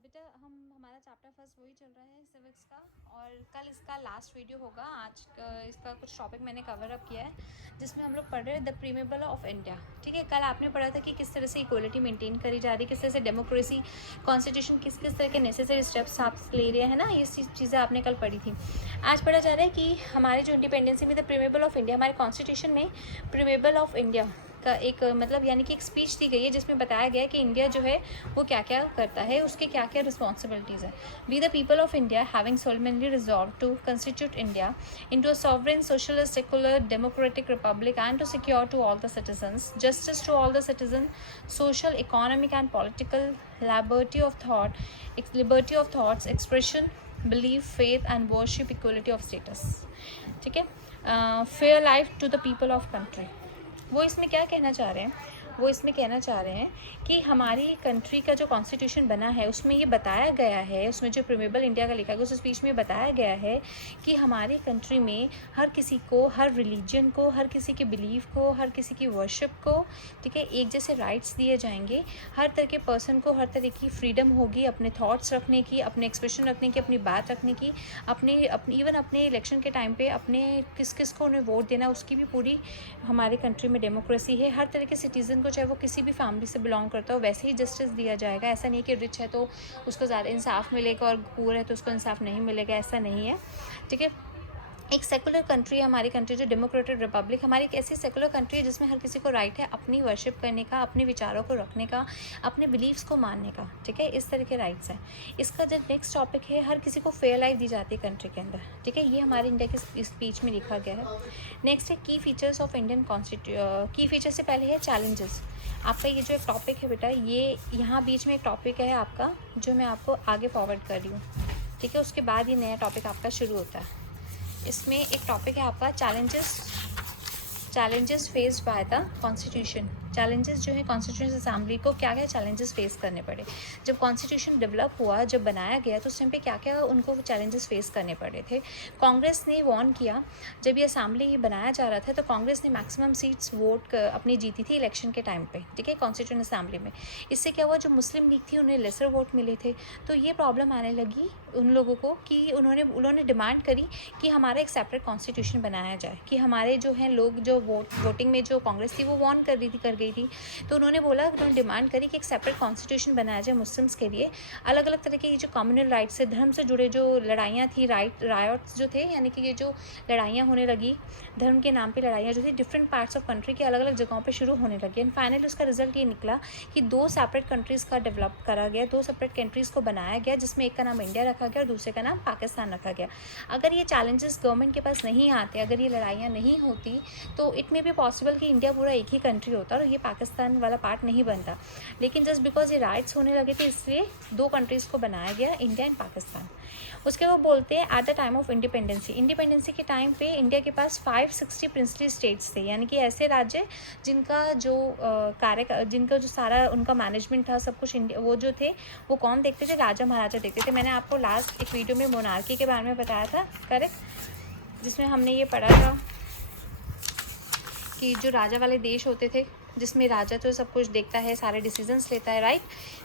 बेटा हमारा chapter first वही चल रहा है सिविक्स का, और कल इसका लास्ट वीडियो होगा। आज इसका कुछ टॉपिक मैंने कवर अप किया है जिसमें हम लोग पढ़ रहे हैं द प्रीमेबल ऑफ इंडिया। ठीक है, कल आपने पढ़ा था कि किस तरह से इक्वलिटी मेंटेन करी जा रही है, किस तरह से डेमोक्रेसी कॉन्स्टिट्यूशन किस किस तरह के नेसेसरी स्टेप्स आप ले रहे हैं ना, ये चीज़ें आपने कल पढ़ी थी। आज पढ़ा जा रहा है कि हमारी जो इंडिपेंडेंसी में द प्रीमेबल ऑफ इंडिया, हमारे कॉन्स्टिट्यूशन में प्रीमेबल ऑफ इंडिया का एक मतलब यानी कि एक स्पीच दी गई है जिसमें बताया गया है कि इंडिया जो है वो क्या क्या करता है, उसके क्या क्या रिस्पॉन्सिबिलिटीज़ है। We the people of India having solemnly resolve to constitute India into a sovereign socialist secular democratic republic and to secure to all the citizens justice to all the citizen, social economic and political liberty of thoughts expression, belief, faith and worship, equality of status. ठीक है, fair life to the people of country. वो इसमें क्या कहना चाह रहे हैं, वो इसमें कहना चाह रहे हैं कि हमारी कंट्री का जो कॉन्स्टिट्यूशन बना है उसमें ये बताया गया है, उसमें जो प्रीमेबल इंडिया का लिखा गया उस स्पीच में बताया गया है कि हमारी कंट्री में हर किसी को, हर रिलीजन को, हर किसी के बिलीफ को, हर किसी की वर्शिप को, ठीक है, एक जैसे राइट्स दिए जाएंगे। हर तरह के पर्सन को हर तरह की फ्रीडम होगी अपने थॉट्स रखने की, अपने एक्सप्रेशन रखने की, अपनी बात रखने की, अपने इवन अपने इलेक्शन के टाइम पे अपने किस किस को उन्हें वोट देना, उसकी भी पूरी हमारी कंट्री में डेमोक्रेसी है। हर तरह के सिटीज़न को, चाहे वो किसी भी फैमिली से बिलोंग करता हो, वैसे ही जस्टिस दिया जाएगा। ऐसा नहीं कि रिच है तो उसको ज़्यादा इंसाफ मिलेगा और पुअर है तो उसको इंसाफ नहीं मिलेगा, ऐसा नहीं है। ठीक है, एक सेकुलर कंट्री है हमारी कंट्री, जो डेमोक्रेटिक रिपब्लिक, हमारी एक ऐसी सेकुलर कंट्री है जिसमें हर किसी को राइट है अपनी वर्शिप करने का, अपने विचारों को रखने का, अपने बिलीव्स को मानने का। ठीक है, इस तरह के राइट्स हैं। इसका जो नेक्स्ट टॉपिक है, हर किसी को फेयर लाइफ दी जाती है कंट्री के अंदर। ठीक है, ये हमारे इंडिया के स्पीच में लिखा गया है। नेक्स्ट है की फीचर्स ऑफ इंडियन की फीचर से पहले है चैलेंजेस। आपका ये जो एक टॉपिक है बेटा, ये यहाँ बीच में एक टॉपिक है आपका जो मैं आपको आगे फॉरवर्ड कर रही हूँ। ठीक है, उसके बाद ये नया टॉपिक आपका शुरू होता है। इसमें एक टॉपिक है आपका challenges faced by the constitution. Challenges जो है कॉन्स्टिट्यूशन असेंबली को क्या क्या चैलेंजेस फेस करने पड़े। जब कॉन्स्टिट्यूशन डेवलप हुआ, जब बनाया गया, तो उस टाइम पे क्या क्या उनको चैलेंजेस फेस करने पड़े थे। कांग्रेस ने वॉर्न किया, जब ये असेंबली बनाया जा रहा था तो कांग्रेस ने मैक्सिमम सीट्स वोट अपनी जीती थी इलेक्शन के टाइम पे। ठीक है, कॉन्स्टिट्यूशन असेंबली में। इससे क्या हुआ, जो मुस्लिम लीग थी उन्हें लेसर वोट मिले थे, तो ये प्रॉब्लम आने लगी उन लोगों को कि उन्होंने डिमांड करी कि हमारा एक सेपरेट कॉन्स्टिट्यूशन बनाया जाए, कि हमारे जो हैं लोग जो वोटिंग में जो कांग्रेस थी वो वॉर्न कर गई थी, तो उन्होंने बोला, उन्होंने डिमांड करी कि एक सेपरेट कॉन्स्टिट्यूशन बनाया जाए मुस्लिम्स के लिए। अलग अलग तरह के ये जो कम्युनल राइट्स से, धर्म से जुड़े जो लड़ाइयाँ थी, रायट्स जो थे, यानी कि ये जो लड़ाइयाँ होने लगी, धर्म के नाम पे लड़ाइयाँ जो थी डिफरेंट पार्ट्स ऑफ कंट्री के अलग अलग जगहों पे शुरू होने लगी। एंड फाइनली उसका रिजल्ट ये निकला कि 2 सेपरेट कंट्रीज़ का डेवलप करा गया, 2 सेपरेट कंट्रीज़ को बनाया गया, जिसमें एक का नाम इंडिया रखा गया और दूसरे का नाम पाकिस्तान रखा गया। अगर ये चैलेंजेस गवर्नमेंट के पास नहीं आते, अगर ये लड़ाइयाँ नहीं होती, तो इट मे बी पॉसिबल कि इंडिया पूरा एक ही कंट्री होता और ये पाकिस्तान वाला पार्ट नहीं बनता। लेकिन जस्ट बिकॉज ये राइट्स होने लगे थे, इसलिए 2 कंट्रीज़ को बनाया गया, इंडिया एंड पाकिस्तान। उसके बाद बोलते हैं at the time of independency के टाइम पे इंडिया के पास 560 प्रिंसली स्टेट्स थे, यानी कि ऐसे राज्य जिनका जो जिनका जो सारा उनका मैनेजमेंट था, सब कुछ वो जो थे वो कौन देखते थे, राजा महाराजा देखते थे। मैंने आपको लास्ट एक वीडियो में मोनार्की के बारे में बताया था, करेक्ट, जिसमें हमने ये पढ़ा था कि जो राजा वाले देश होते थे जिसमें राजा तो सब कुछ देखता है, सारे डिसीजंस लेता है, राइट।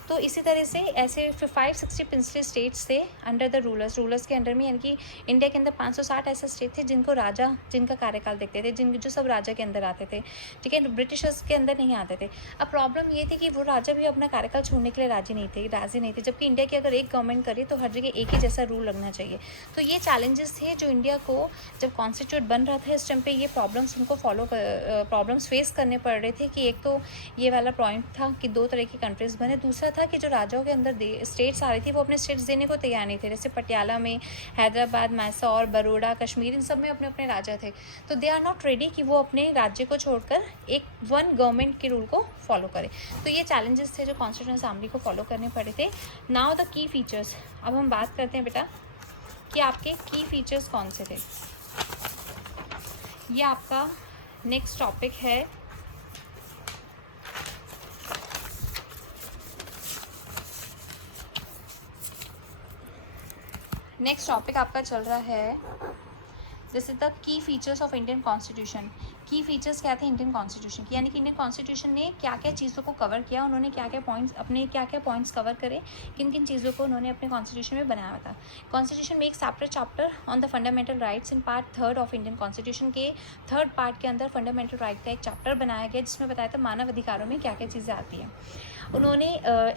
तो इसी तरह से ऐसे 560 प्रिंसली स्टेट्स थे अंडर द रूलर्स के अंडर में, यानी कि इंडिया के अंदर 560 ऐसे स्टेट थे जिनको राजा, जिनका कार्यकाल देखते थे, जो सब राजा के अंदर आते थे। ठीक है, ब्रिटिशर्स के अंदर नहीं आते थे। अब प्रॉब्लम ये थी कि वो राजा भी अपना कार्यकाल छोड़ने के लिए राजी नहीं थे, जबकि इंडिया की अगर एक गवर्नमेंट करे तो हर जगह एक ही जैसा रूल लगना चाहिए। तो ये चैलेंजेस थे जो इंडिया को जब कॉन्स्टिट्यूट बन रहा था इस टाइम पे, ये प्रॉब्लम्स उनको प्रॉब्लम्स फेस करने पड़ रहे थे। कि एक तो ये वाला पॉइंट था कि 2 तरह की कंट्रीज़ बने, दूसरा था कि जो राजाओं के अंदर स्टेट्स आ रही थी वो अपने स्टेट्स देने को तैयार नहीं थे। जैसे पटियाला में, हैदराबाद, मैसूर, बड़ौदा, कश्मीर, इन सब में अपने अपने राजा थे, तो दे आर नॉट रेडी कि वो अपने राज्य को छोड़कर एक वन गवर्नमेंट के रूल को फॉलो करें। तो ये चैलेंजेस थे जो कॉन्स्टिट्यूशन असेंबली को फॉलो करने पड़े थे। Now the key features. अब हम बात करते हैं बेटा कि आपके की फीचर्स कौन से थे। ये आपका नेक्स्ट टॉपिक है आपका चल रहा है, this is the key features of Indian constitution. की फीचर्स क्या थे इंडियन कॉन्स्टिट्यूशन की, यानी कि इंडियन कॉन्स्टिट्यूशन ने क्या क्या चीज़ों को कवर किया, उन्होंने क्या क्या पॉइंट्स अपने क्या क्या पॉइंट्स कवर करे, किन किन चीज़ों को उन्होंने अपने कॉन्स्टिट्यूशन में बनाया था। कॉन्स्टिट्यूशन में एक separate chapter on the fundamental rights in part 3 of Indian constitution के 3rd पार्ट के अंदर फंडामेंटल राइट का एक चैप्टर बनाया गया जिसमें बताया था मानव अधिकारों में क्या क्या चीज़ें आती हैं। उन्होंने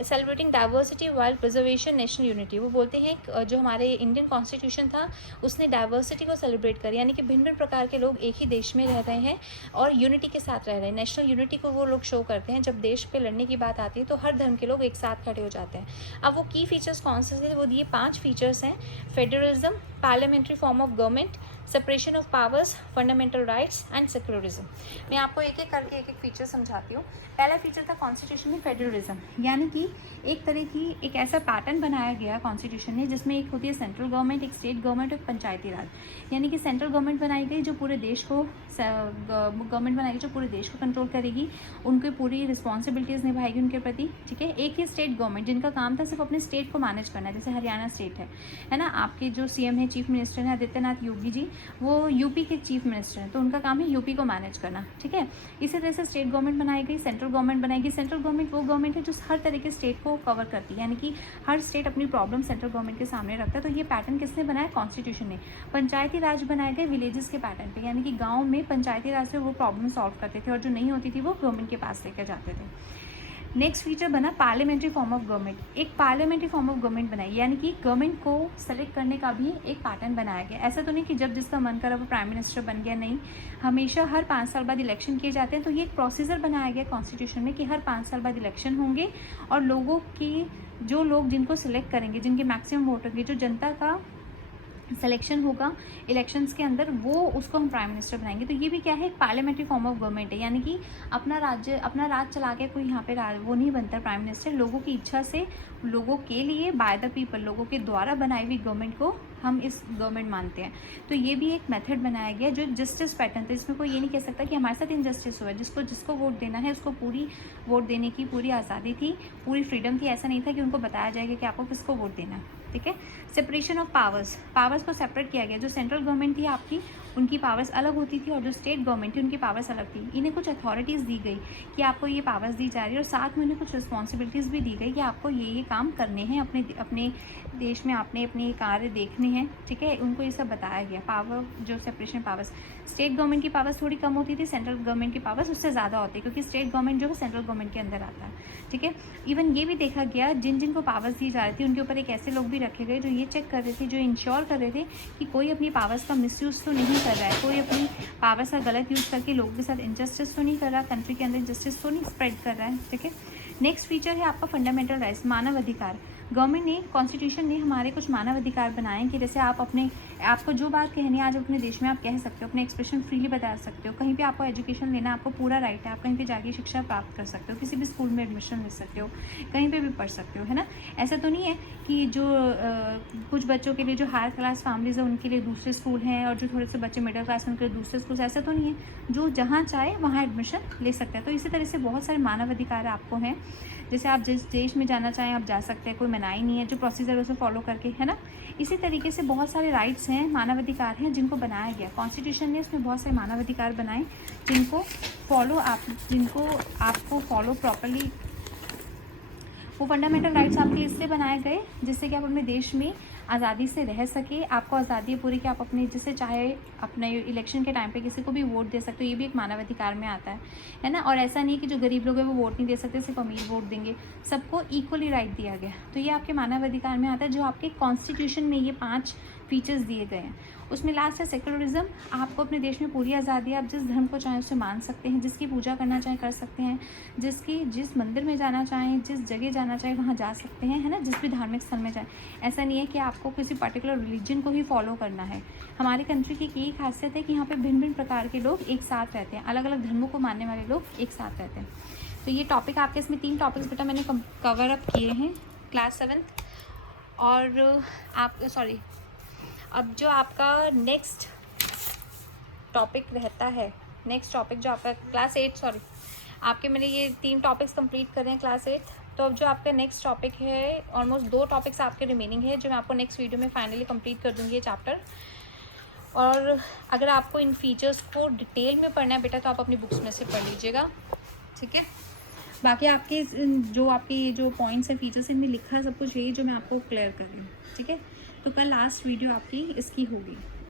celebrating diversity while preservation national unity, वो बोलते हैं जो हमारे इंडियन कॉन्स्टिट्यूशन था उसने डाइवर्सिटी को सेलिब्रेट कर, यानी कि भिन्न भिन्न प्रकार के लोग एक ही देश में रह रहे हैं और यूनिटी के साथ रह रहे हैं। नेशनल यूनिटी को वो लोग शो करते हैं। जब देश पे लड़ने की बात आती है तो हर धर्म के लोग एक साथ खड़े हो जाते हैं। अब वो की फीचर्स कौन से थे, वो दिए 5 फीचर्स हैं। Federalism, parliamentary form of government, separation of powers, fundamental rights and secularism. मैं आपको एक एक करके एक एक फीचर समझाती हूँ। पहला फीचर था कॉन्स्टिट्यूशन में फेडरलिज्म, यानी कि एक तरह की एक ऐसा पैटर्न बनाया गया कॉन्स्टिट्यूशन ने जिसमें एक होती है सेंट्रल गवर्नमेंट, एक स्टेट गवर्नमेंट और पंचायती राज। यानी कि सेंट्रल गवर्नमेंट बनाई गई जो पूरे देश को गवर्नमेंट बनाई गई जो पूरे देश को कंट्रोल करेगी, उनकी पूरी रिस्पॉन्सिबिलिटीज़ निभाएगी उनके प्रति, ठीक है। एक ही स्टेट गवर्नमेंट जिनका काम था सिर्फ अपने स्टेट को मैनेज करना, जैसे हरियाणा स्टेट है ना। आपके जो सीएम है, चीफ मिनिस्टर है आदित्यनाथ योगी जी, वो यूपी के चीफ मिनिस्टर हैं, तो उनका काम है यूपी को मैनेज करना, ठीक है। इसी तरह से स्टेट गवर्नमेंट बनाई गई, सेंट्रल गवर्नमेंट बनाएगी। सेंट्रल गवर्नमेंट वो गवर्नमेंट है जो हर तरह के स्टेट को कवर करती है, यानी कि हर स्टेट अपनी प्रॉब्लम सेंट्रल गवर्नमेंट के सामने रखता है। तो ये पैटर्न किसने बनाया, कॉन्स्टिट्यूशन ने। पंचायती राज बनाए गए विलेजेस के पैटर्न पे, यानी कि गाँव में पंचायती राज से वो प्रॉब्लम सॉल्व करते थे और जो नहीं होती थी वो गवर्नमेंट के पास लेकर जाते थे। नेक्स्ट फीचर बना पार्लियामेंट्री फॉर्म ऑफ गवर्नमेंट। एक पार्लियामेंट्री फॉर्म ऑफ गवर्नमेंट बनाई, यानी कि गवर्नमेंट को सेलेक्ट करने का भी एक पैटर्न बनाया गया। ऐसा तो नहीं कि जब जिसका मन करा वो प्राइम मिनिस्टर बन गया, नहीं, हमेशा हर 5 साल बाद इलेक्शन किए जाते हैं। तो ये एक प्रोसीजर बनाया गया कॉन्स्टिट्यूशन में कि हर 5 साल बाद इलेक्शन होंगे और लोगों की जो लोग जिनको सिलेक्ट करेंगे, जिनके मैक्सिमम वोट होंगे, जो जनता का सिलेक्शन होगा इलेक्शंस के अंदर, वो उसको हम प्राइम मिनिस्टर बनाएंगे। तो ये भी क्या है, एक पार्लियामेंट्री फॉर्म ऑफ गवर्नमेंट है, यानी कि अपना राज चला के कोई यहाँ पे वो नहीं बनता प्राइम मिनिस्टर। लोगों की इच्छा से, लोगों के लिए, बाय द पीपल, लोगों के द्वारा बनाई हुई गवर्नमेंट को हम इस गवर्नमेंट मानते हैं। तो ये भी एक मेथड बनाया गया जो जस्टिस पैटर्न था। इसमें कोई ये नहीं कह सकता कि हमारे साथ इनजस्टिस हुआ है। जिसको वोट देना है उसको पूरी वोट देने की पूरी आज़ादी थी, पूरी फ्रीडम थी। ऐसा नहीं था कि उनको बताया जाएगा कि आपको किसको वोट देना है, ठीक है। सेपरेशन ऑफ पावर्स को सेपरेट किया गया। जो सेंट्रल गवर्नमेंट थी आपकी, उनकी पावर्स अलग होती थी और जो स्टेट गवर्नमेंट थी उनकी पावर्स अलग थी। इन्हें कुछ अथॉरिटीज़ दी गई कि आपको ये पावर्स दी जा रही है और साथ में उन्हें कुछ रिस्पॉन्सिबिलिटीज़ भी दी गई कि आपको ये काम करने हैं, अपने देश में आपने अपने कार्य देखने हैं, ठीक है। उनको ये सब बताया गया। पावर, जो सेपरेशन पावर्स, स्टेट गवर्नमेंट की पावर्स थोड़ी कम होती थी, सेंट्रल गवर्नमेंट की पावर्स उससे ज़्यादा होती है क्योंकि स्टेट गवर्नमेंट जो है सेंट्रल गवर्नमेंट के अंदर आता है, ठीक है। इवन ये भी देखा गया जिन को पावर्स दी जा रही थी उनके ऊपर एक ऐसे लोग भी रखे गए जो ये चेक कर रहे थे, जो इंश्योर कर रहे थे कि कोई अपनी पावर्स का मिसयूज़ तो नहीं कर रहा है, कोई अपनी पावर्स का गलत यूज़ करके लोगों के साथ इनजस्टिस तो नहीं कर रहा, कंट्री के अंदर इनजस्टिस तो नहीं स्प्रेड कर रहा है, ठीक है। नेक्स्ट फीचर है आपका फंडामेंटल राइट्स, मानव अधिकार। गवर्नमेंट ने, कॉन्स्टिट्यूशन ने हमारे कुछ मानव अधिकार बनाए कि जैसे आपको जो बात कहनी है आज अपने देश में आप कह सकते हो, अपने एक्सप्रेशन फ्रीली बता सकते हो। कहीं पे आपको एजुकेशन लेना, आपको पूरा राइट है, आप कहीं पे जाके शिक्षा प्राप्त कर सकते हो, किसी भी स्कूल में एडमिशन ले सकते हो, कहीं पे भी पढ़ सकते हो, है ना। ऐसा तो नहीं है कि जो कुछ बच्चों के लिए जो हायर क्लास फैमिलीज़ है उनके लिए दूसरे स्कूल हैं और जो थोड़े से बच्चे मिडिल क्लास हैं उनके लिए दूसरे स्कूल, ऐसा तो नहीं है। जो जहाँ चाहे वहाँ एडमिशन ले सकता है। तो इसी तरह से बहुत सारे मानव अधिकार आपको हैं। जैसे आप जिस देश में जाना चाहें आप जा सकते हैं, कोई मनाही नहीं है, जो प्रोसीजर है उसे फॉलो करके, है ना। इसी तरीके से बहुत सारे राइट्स हैं, मानव अधिकार हैं जिनको बनाया गया कॉन्स्टिट्यूशन ने। उसमें बहुत सारे मानव अधिकार बनाए जिनको आपको फॉलो प्रॉपर्ली, वो फंडामेंटल राइट्स आपके इसलिए बनाए गए जिससे कि आप अपने देश में आज़ादी से रह सके। आपको आज़ादी है पूरी कि आप अपने जिससे चाहे अपने इलेक्शन के टाइम पे किसी को भी वोट दे सकते हो, ये भी एक मानव अधिकार में आता है ना। और ऐसा नहीं है कि जो गरीब लोग हैं वो वोट नहीं दे सकते, सिर्फ अमीर वोट देंगे, सबको इक्वली राइट दिया गया। तो ये आपके मानव अधिकार में आता है जो आपके कॉन्स्टिट्यूशन में ये 5 फीचर्स दिए गए हैं। उसमें लास्ट है सेक्युलरिज्म। आपको अपने देश में पूरी आज़ादी है, आप जिस धर्म को चाहें उसे मान सकते हैं, जिसकी पूजा करना चाहें कर सकते हैं, जिस मंदिर में जाना चाहें, जिस जगह जाना चाहें वहाँ जा सकते हैं, है ना, जिस भी धार्मिक स्थल में जाएं। ऐसा नहीं है कि आपको किसी पर्टिकुलर रिलीजन को ही फॉलो करना है। हमारी कंट्री की यही खासियत है कि यहाँ पे भिन्न भिन्न प्रकार के लोग एक साथ रहते हैं, अलग अलग धर्मों को मानने वाले लोग एक साथ रहते हैं। तो ये टॉपिक आपके, इसमें 3 टॉपिक्स बेटा मैंने कवर अप किए हैं क्लास 7th। और अब जो आपका नेक्स्ट टॉपिक रहता है, नेक्स्ट टॉपिक जो आपका क्लास 8, आपके मैंने ये 3 टॉपिक्स कंप्लीट कर रहे हैं क्लास 8। तो अब जो आपका नेक्स्ट टॉपिक है, ऑलमोस्ट 2 टॉपिक्स आपके रिमेनिंग है जो मैं आपको नेक्स्ट वीडियो में फाइनली कंप्लीट कर दूँगी ये चैप्टर। और अगर आपको इन फीचर्स को डिटेल में पढ़ना है बेटा तो आप अपनी बुक्स में से पढ़ लीजिएगा, ठीक है। बाकी आपके जो आपके जो पॉइंट्स हैं, फीचर्स, इनमें लिखा है सब कुछ, यही जो मैं आपको क्लियर कर रही हूँ, ठीक है। तो कल लास्ट वीडियो आपकी इसकी होगी।